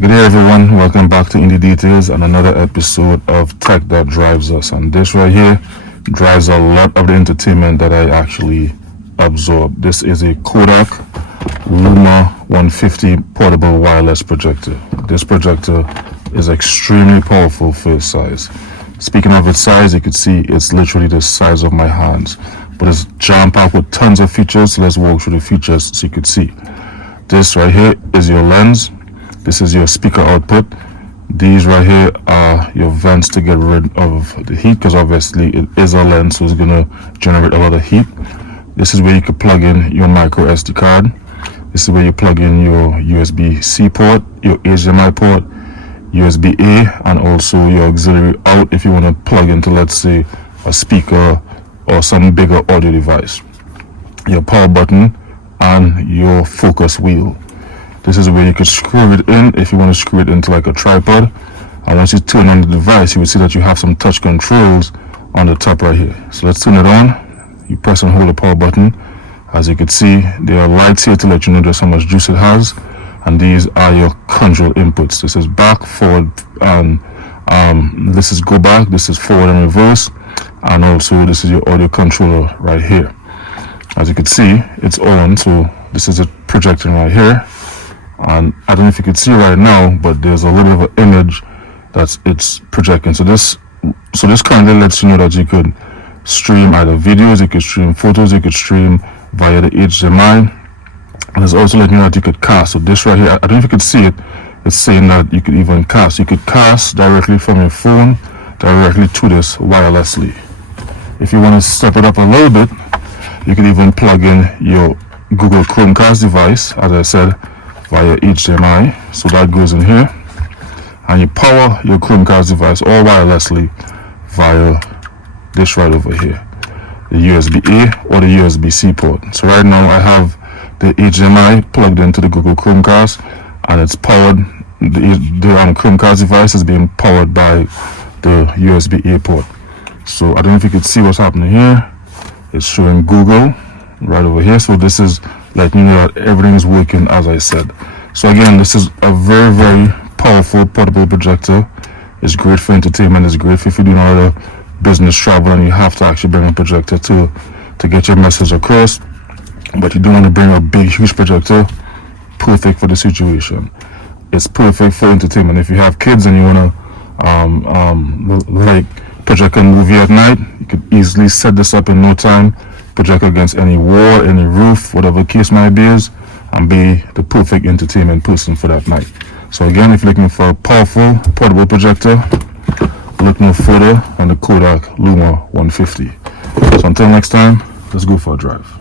Good day everyone, welcome back to Indie Details and another episode of Tech That Drives Us. And this right here drives a lot of the entertainment that I actually absorb. This is a Kodak Luma 150 portable wireless projector. This projector is extremely powerful for its size. Speaking of its size, you can see it's literally the size of my hands, but it's jam-packed with tons of features. So let's walk through the features so you can see. This right here is your lens. This is your speaker output. These right here are your vents to get rid of the heat, because obviously it is a lens, so it's going to generate a lot of heat. This is where you can plug in your micro SD card. This is where you plug in your USB-C port, your HDMI port, USB-A, and also your auxiliary out if you want to plug into, let's say, a speaker or some bigger audio device. Your power button and your focus wheel. This is where you could screw it in if you want to screw it into like a tripod. And once you turn on the device, you will see that you have some touch controls on the top right here. So let's turn it on. You press and hold the power button. As you can see, there are lights here to let you know just how much juice it has. And these are your control inputs. This is back, forward, and this is go back. This is forward and reverse. And also this is your audio controller right here. As you can see, it's on. So this is it projecting right here. And I don't know if you can see right now, but there's a little bit of an image it's projecting. So this currently lets you know that you could stream either videos, you could stream photos, you could stream via the HDMI, and it's also letting you know that you could cast. So this right here, I don't know if you can see it, it's saying that you could even cast. You could cast directly from your phone directly to this wirelessly. If you want to step it up a little bit, you can even plug in your Google Chromecast device, as I said, via HDMI. So that goes in here, and you power your Chromecast device all wirelessly via this right over here, the USB-A or the USB-C port. So right now I have the HDMI plugged into the Google Chromecast, and it's powered. The Chromecast device is being powered by the USB-A port. So I don't know if you can see what's happening here. It's showing Google right over here. So this is letting you know that everything is working as I said. So again, this is a very, very powerful portable projector. It's great for entertainment. It's great if you're doing a lot of business travel and you have to actually bring a projector to get your message across, but you don't want to bring a big, huge projector. Perfect for the situation. It's perfect for entertainment. If you have kids and you want to like project a movie at night, you could easily set this up in no time, project against any wall, any roof, whatever case might be, and be the perfect entertainment person for that night. So again, if you're looking for a powerful portable projector, look no further on the Kodak Luma 150. So until next time, let's go for a drive.